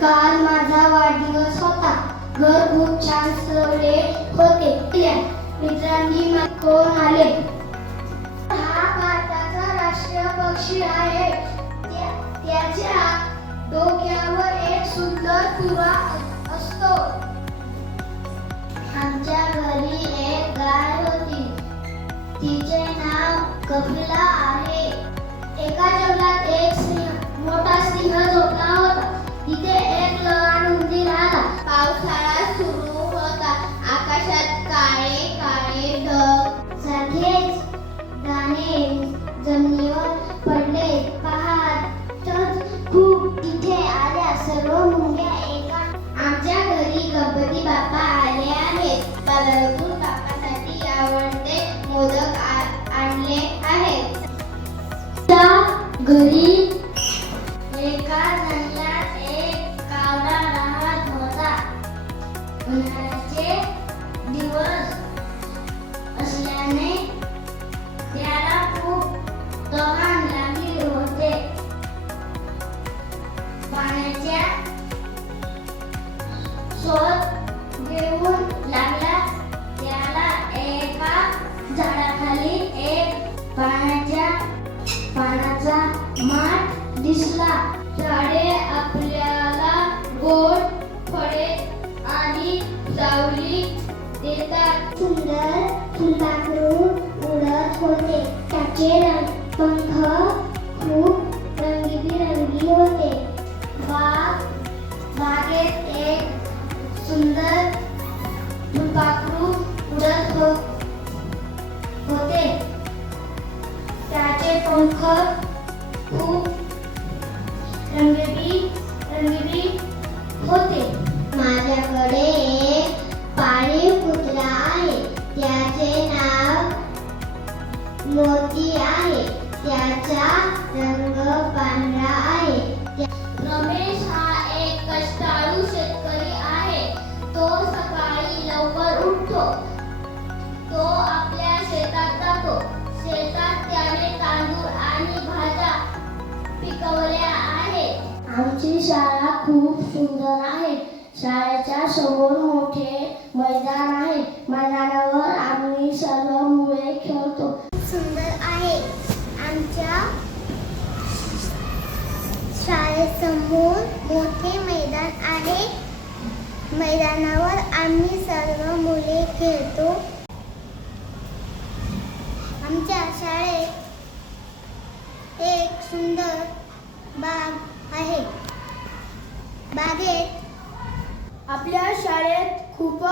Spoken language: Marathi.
काल माझा वाढदिवस होता. घर खूप छान सजवले होते. मित्रांनी कोण आले. हा भारताचा राष्ट्रीय पक्षी आहे. त्याच्या डोक्यावर एक सुंदर तुरा असतो. आमच्या घरी एक गाय होती. तिचे नाव कपिला आहे. एका जंगलात एक मोठा सिंह झोपला होता. तिथे एक लहान उंदीर आला. पावसाळा सुरू होता. आकाशात काळे काळे ढग सारखेच दाणे जमिनीवर पडले. पाहतच खूप तिथे आल्या सर्व मुंग्या एका. आमच्या घरी गणपती बाप्पा आले आहेत. बालरतून बाप्पासाठी आवडते मोदक आणले आहेत. त्या घरी एका जंगलात एक कावळा राहत होता. उन्हाळ्याचे दिवस असल्याने त्याला खूप तहान लागली होते. पाण्याचा शोध घेऊन लागला. त्याला एका झाडाखाली एक पाण्याचा माठ दिसला. झाडे आपल्याला गोड फळे आणि सावली देतात. सुंदर फुलपाखरू उडत होते. त्याचे पंख खूप रंगीबिरंगी होते. बागेत एक सुंदर फुलपाखरू उडत होते. त्याचे पंख खूप रंगीबेरंगी होते. माझ्याकडे एक पाळीव कुत्रा आहे. त्याचे नाव मोती आहे. त्याचा रंग पांढरा आहे. रमेश हा एक कष्टाळू शेतकरी आहे. तो सकाळी लवकर उठतो. तो आपल्या शेतात जातो. शेतात त्याने तांदूळ आणि भाज्या पिकवल्या आहेत. आमची शाळा खूप सुंदर आहे. शाळेच्या समोर मोठे मैदान आहे. मैदानावर आम्ही सर्व मुले खेळतो. सुंदर आहे. आमच्या शाळेसमोर मोठे मैदान आहे. मैदानावर आम्ही सर्व मुले खेळतो. आमच्या शाळेत एक सुंदर बाग आहे. बागेत आपल्या शाळेत खूप